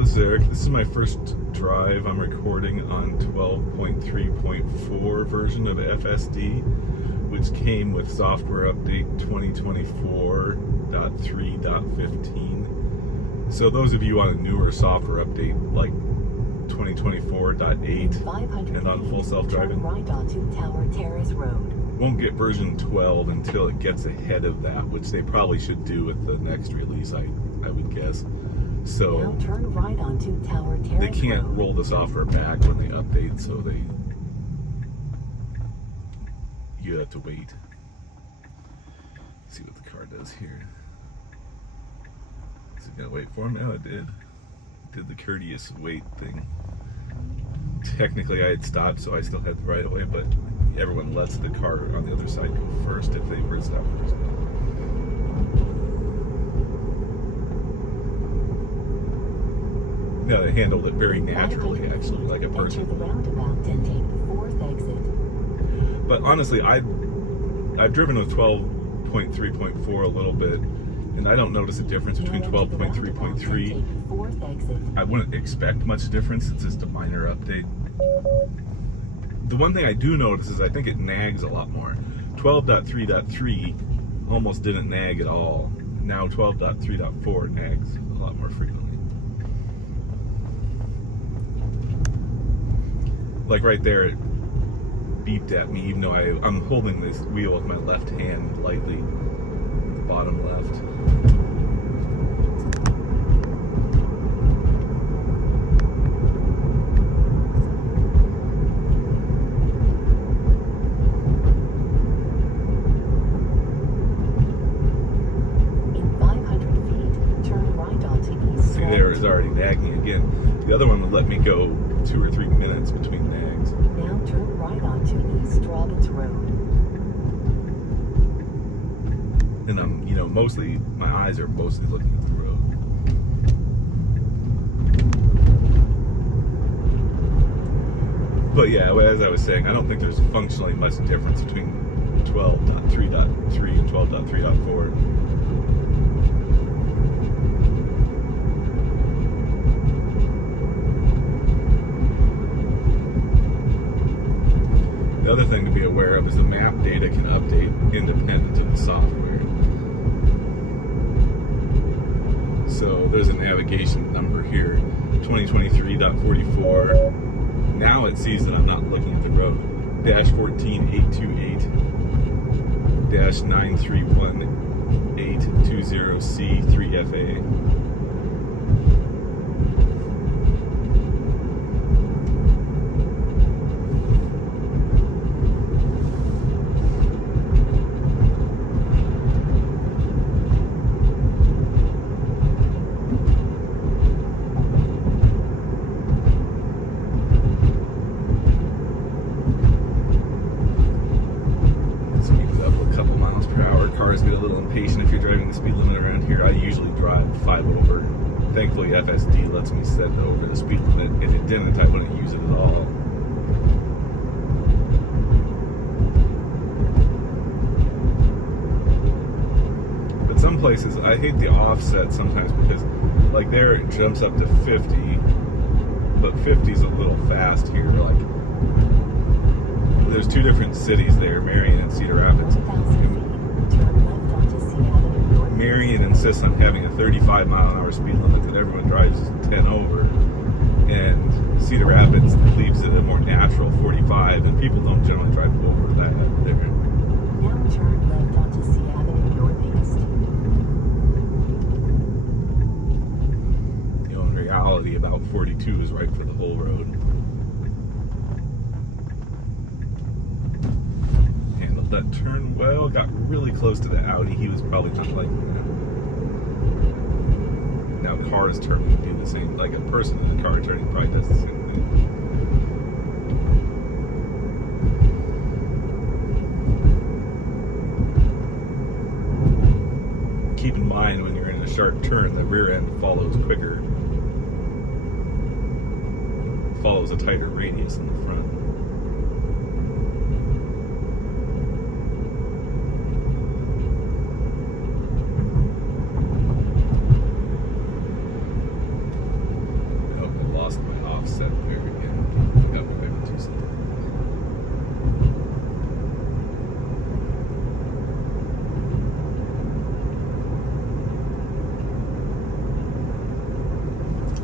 this is Eric. This is my first drive. I'm recording on 12.3.4 version of FSD, which came with software update 2024.3.15. So those of you on a newer software update like 2024.8 and on full self-driving right onto Tower Terrace Road. Won't get version 12 until it gets ahead of that, which they probably should do with the next release, I would guess. So now turn right onto Tower Terrace they can't Road. roll the software back when they update, so you have to wait. See what the car does here. Is it gonna wait for him? No, it did. It did the courteous wait thing. Technically I had stopped, so I still had the right of way, but everyone lets the car on the other side go first if they were stopped first. No, they handled it very naturally, actually, like a person. Enter the roundabout and take the fourth exit. But honestly, I've driven with 12.3.4 a little bit, and I don't notice a difference between 12.3.3. I wouldn't expect much difference. It's just a minor update. The one thing I do notice is I think it nags a lot more. 12.3.3 almost didn't nag at all. Now 12.3.4 nags a lot more frequently. Like right there, it beeped at me, even though I'm holding this wheel with my left hand lightly, the bottom left. In 500 feet, turn right onto East. See, there is already nagging again. The other one would let me go 2 or 3 minutes between nags. Now turn right onto East Robbins Road. And I'm, mostly, my eyes are mostly looking at the road. But yeah, as I was saying, I don't think there's functionally much difference between 12.3.3 and 12.3.4. The other thing to be aware of is the map data can update independent of the software. So there's a navigation number here, 2023.44. Now it sees that I'm not looking at the road. -14828-931-820C3FA. Cars get a little impatient if you're driving the speed limit around here. I usually drive 5 over. Thankfully, FSD lets me set over the speed limit. If it didn't, I wouldn't use it at all. But some places, I hate the offset sometimes because, like there, it jumps up to 50, but 50 is a little fast here. Like, there's 2 different cities there, Marion and Cedar Rapids. Marion insists on having a 35-mile-an-hour speed limit that everyone drives 10 over, and Cedar Rapids leaves it a more natural 45, and people don't generally drive over that different. Now turn left onto C Avenue Northeast. In reality, about 42 is right for the whole road. That turn well, got really close to the Audi. He was probably just like that. Now cars turning do the same, like a person in a car turning probably does the same thing. Keep in mind when you're in a sharp turn, the rear end follows quicker, follows a tighter radius than the front.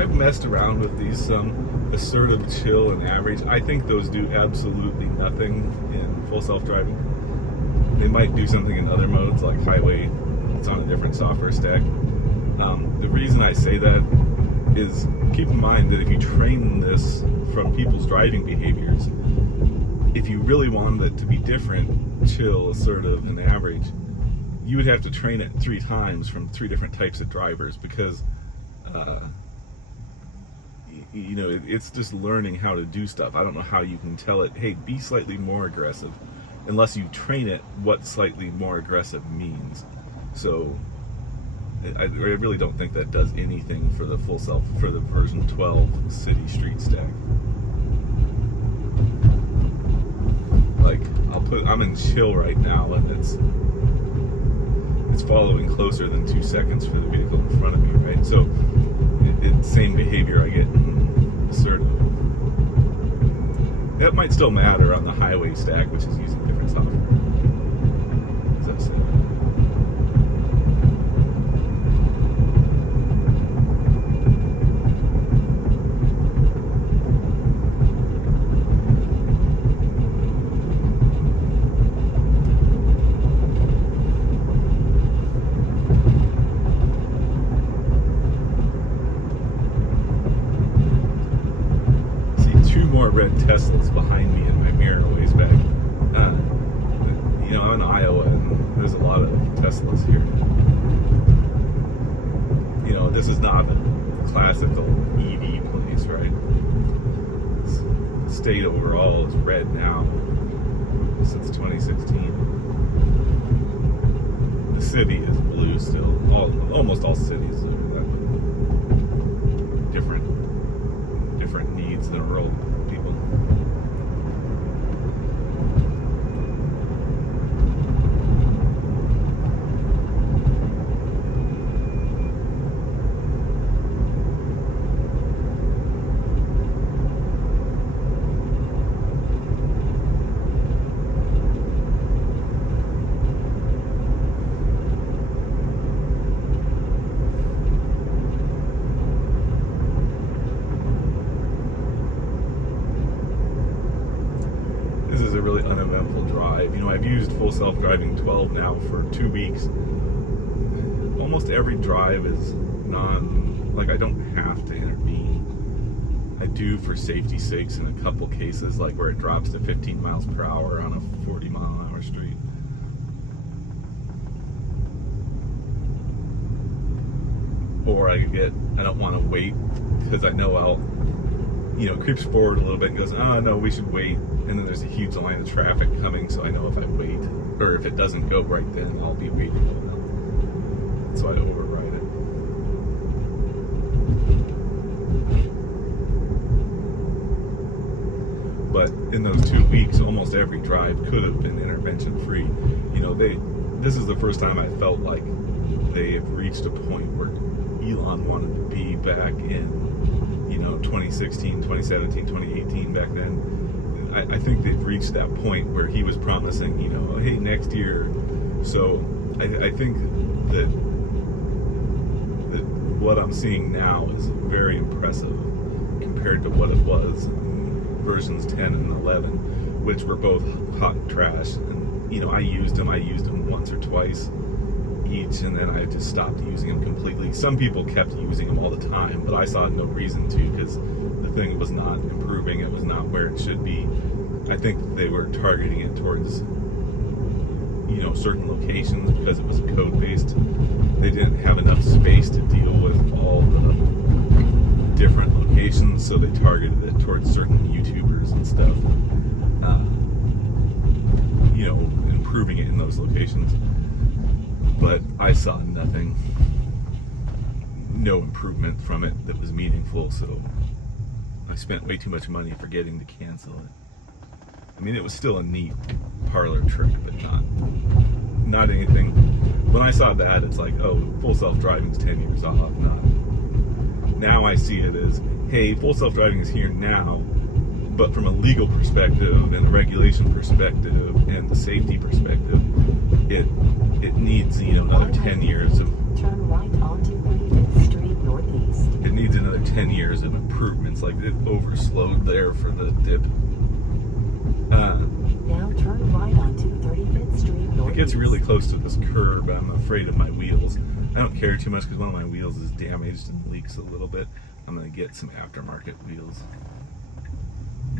I've messed around with these assertive, chill, and average. I think those do absolutely nothing in full self-driving. They might do something in other modes like highway. It's on a different software stack. The reason I say that is keep in mind that if you train this from people's driving behaviors, if you really wanted it to be different, chill, assertive, and average, you would have to train it 3 times from 3 different types of drivers because you know, it's just learning how to do stuff. I don't know how you can tell it, hey, be slightly more aggressive, unless you train it what slightly more aggressive means. So I really don't think that does anything for the for the version 12 city street stack. Like, I'm in chill right now, and it's following closer than 2 seconds for the vehicle in front of me, right? So it's same behavior I get in assertive. That might still matter on the highway stack, which is using different software. Does that say? Red Teslas behind me in my mirror a ways back. You know, I'm in Iowa and there's a lot of Teslas here. You know, this is not a classical EV place, right? The state overall is red now since 2016. The city is blue still. Almost all cities are different needs than rural people. This is a really uneventful drive. You know, I've used full self-driving 12 now for 2 weeks. Almost every drive is I don't have to intervene. I do for safety's sakes in a couple cases, like where it drops to 15 miles per hour on a 40-mile-an-hour street. Or I don't want to wait because I know it creeps forward a little bit and goes, oh no, we should wait. And then there's a huge line of traffic coming, so I know if I wait, or if it doesn't go right then, I'll be waiting. So I override it. But in those 2 weeks, almost every drive could have been intervention free. You know, this is the first time I felt like they have reached a point where Elon wanted to be back in, 2016, 2017, 2018, back then. I think they've reached that point where he was promising, hey, next year. So I think that what I'm seeing now is very impressive compared to what it was in versions 10 and 11, which were both hot trash. And, I used them once or twice each, and then I just stopped using them completely. Some people kept using them all the time, but I saw no reason to, because the thing was not improving. It was not where it should be. I think they were targeting it towards certain locations because it was code-based. They didn't have enough space to deal with all the different locations, so they targeted it towards certain YouTubers and stuff, improving it in those locations. But I saw nothing, no improvement from it that was meaningful, so I spent way too much money forgetting to cancel it. I mean, it was still a neat parlor trick, but not anything. When I saw that, it's like, oh, full self-driving is 10 years off. Now I see it as, hey, full self-driving is here now, but from a legal perspective and a regulation perspective and the safety perspective, it needs, another 10 years of... Turn right onto 35th Street Northeast. It needs another 10 years of improvements. Like it overslowed there for the dip. Now turn right onto 35th Street Northeast. It gets really close to this curb. I'm afraid of my wheels. I don't care too much because one of my wheels is damaged and leaks a little bit. I'm going to get some aftermarket wheels.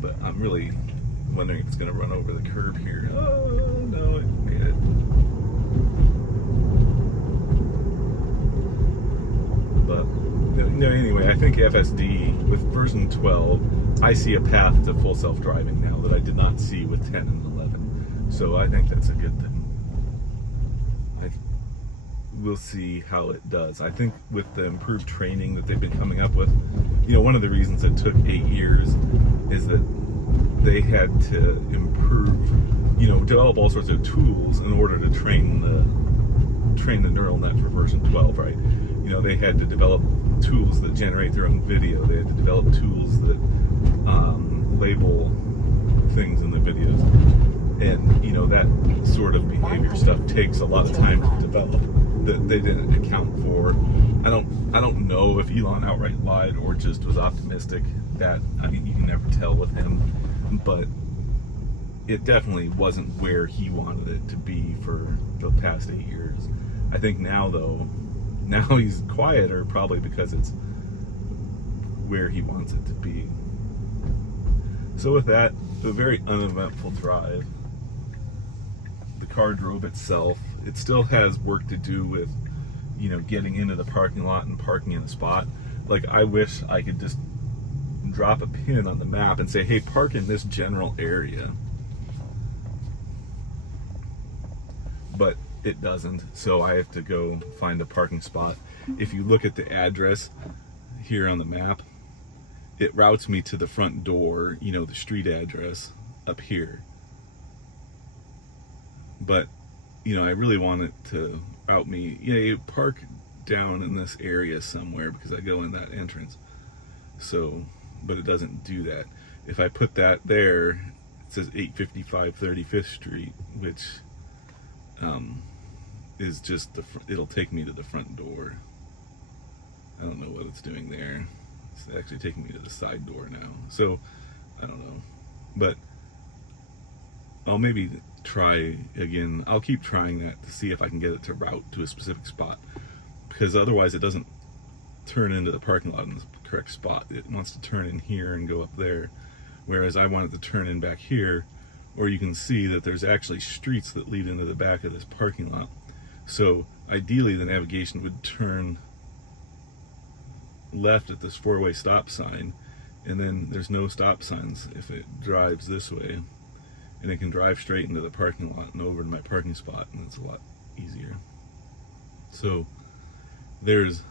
But I'm really wondering if it's going to run over the curb here. Oh, no, it made it. But no, anyway, I think FSD with version 12, I see a path to full self-driving now that I did not see with 10 and 11. So I think that's a good thing. We'll see how it does. I think with the improved training that they've been coming up with, you know, one of the reasons it took 8 years is that they had to improve, you know, develop all sorts of tools in order to train the neural net for version 12, right? You know, they had to develop tools that generate their own video. They had to develop tools that label things in the videos. And, you know, that sort of behavior stuff takes a lot of time to develop that they didn't account for. I don't know if Elon outright lied or just was optimistic. That, I mean, you can never tell with him, but it definitely wasn't where he wanted it to be for the past 8 years. I think now, though, now he's quieter probably because it's where he wants it to be. So with that, a very uneventful drive. The car drove itself. It still has work to do with, you know, getting into the parking lot and parking in a spot. Like, I wish I could just drop a pin on the map and say, hey, park in this general area. But it doesn't, so I have to go find a parking spot. If you look at the address here on the map, it routes me to the front door, you know, the street address up here. But, you know, I really want it to route me, you know, you park down in this area somewhere because I go in that entrance. So, but it doesn't do that. If I put that there, it says 855 35th Street, which is just it'll take me to the front door. I don't know what it's doing there. It's actually taking me to the side door now. So, I don't know. But I'll maybe try again. I'll keep trying that to see if I can get it to route to a specific spot. Because otherwise it doesn't turn into the parking lot in the correct spot. It wants to turn in here and go up there. Whereas I want it to turn in back here. Or you can see that there's actually streets that lead into the back of this parking lot. So ideally the navigation would turn left at this four-way stop sign, and then there's no stop signs if it drives this way, and it can drive straight into the parking lot and over to my parking spot, and it's a lot easier. So there's,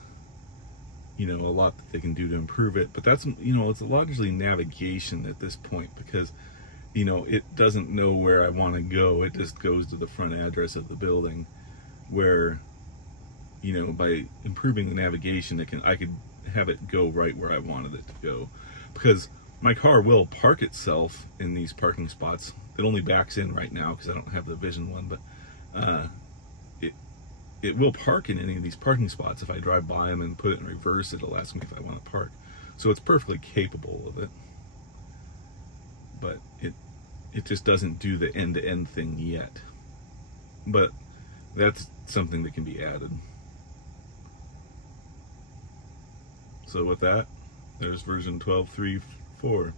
you know, a lot that they can do to improve it, but that's, you know, it's largely navigation at this point, because, you know, it doesn't know where I want to go. It just goes to the front address of the building, where, you know, by improving the navigation, I could have it go right where I wanted it to go. Because my car will park itself in these parking spots. It only backs in right now because I don't have the Vision one, but it will park in any of these parking spots. If I drive by them and put it in reverse, it'll ask me if I want to park. So it's perfectly capable of it. But it just doesn't do the end-to-end thing yet. But that's something that can be added. So with that, there's version 12.3.4.